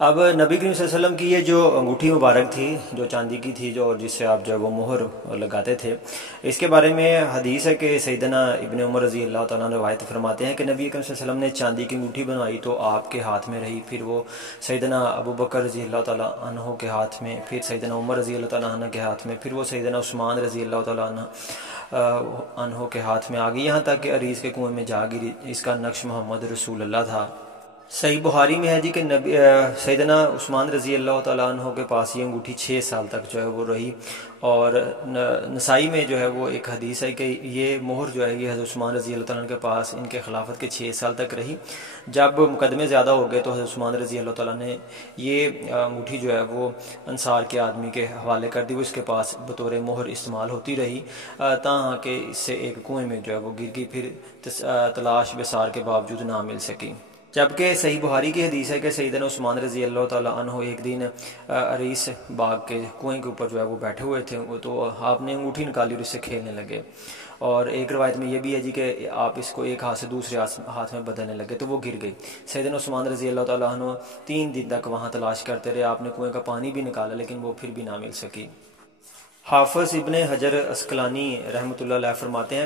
اب نبی کریم صلی اللہ علیہ وسلم کی یہ جو انگوٹھی مبارک تھی جو چاندی کی تھی جو جس سے آپ جو ہے وہ مہر لگاتے تھے، اس کے بارے میں حدیث ہے کہ سیدنا ابن عمر رضی اللہ تعالیٰ عنہ روایت فرماتے ہیں کہ نبی کریم صلی اللہ علیہ وسلم نے چاندی کی انگوٹھی بنوائی تو آپ کے ہاتھ میں رہی، پھر وہ سیدنا ابو بکر رضی اللہ تعالیٰ عنہ کے ہاتھ میں، پھر سیدنا عمر رضی اللہ تعالیٰ عنہ کے ہاتھ میں، پھر وہ سیدنا عثمان رضی اللہ تعالیٰ عنہ کے ہاتھ میں آ گئی، یہاں تک کہ عریس کے کنویں میں جا گری۔ اس کا نقش محمد رسول اللہ تھا۔ صحیح بخاری میں ہے جی کہ سیدنا عثمان رضی اللہ تعالیٰ عنہ کے پاس یہ انگوٹھی 6 سال تک جو ہے وہ رہی، اور نسائی میں جو ہے وہ ایک حدیث ہے کہ یہ مہر جو ہے یہ حضرت عثمان رضی اللہ تعالیٰ عنہ کے پاس ان کے خلافت کے 6 سال تک رہی۔ جب مقدمے زیادہ ہو گئے تو حضرت عثمان رضی اللہ تعالیٰ نے یہ انگوٹھی جو ہے وہ انصار کے آدمی کے حوالے کر دی، وہ اس کے پاس بطور مہر استعمال ہوتی رہی تاہاں کہ اس سے ایک کنویں میں جو ہے وہ گر گئی، پھر تلاش بسار کے باوجود نہ مل سکی۔ جبکہ صحیح بخاری کی حدیث ہے کہ سیدنا عثمان رضی اللہ تعالیٰ عنہ ایک دن عریس باغ کے کنویں کے اوپر جو ہے وہ بیٹھے ہوئے تھے، تو آپ نے انگوٹھی نکالی اور اس سے کھیلنے لگے، اور ایک روایت میں یہ بھی ہے جی کہ آپ اس کو ایک ہاتھ سے دوسرے ہاتھ میں بدلنے لگے تو وہ گر گئی۔ سیدنا عثمان رضی اللہ تعالیٰ عنہ 3 دن تک وہاں تلاش کرتے رہے، آپ نے کنویں کا پانی بھی نکالا لیکن وہ پھر بھی نہ مل سکی۔ حافظ ابن حجر عسقلانی رحمۃ اللہ علیہ فرماتے ہیں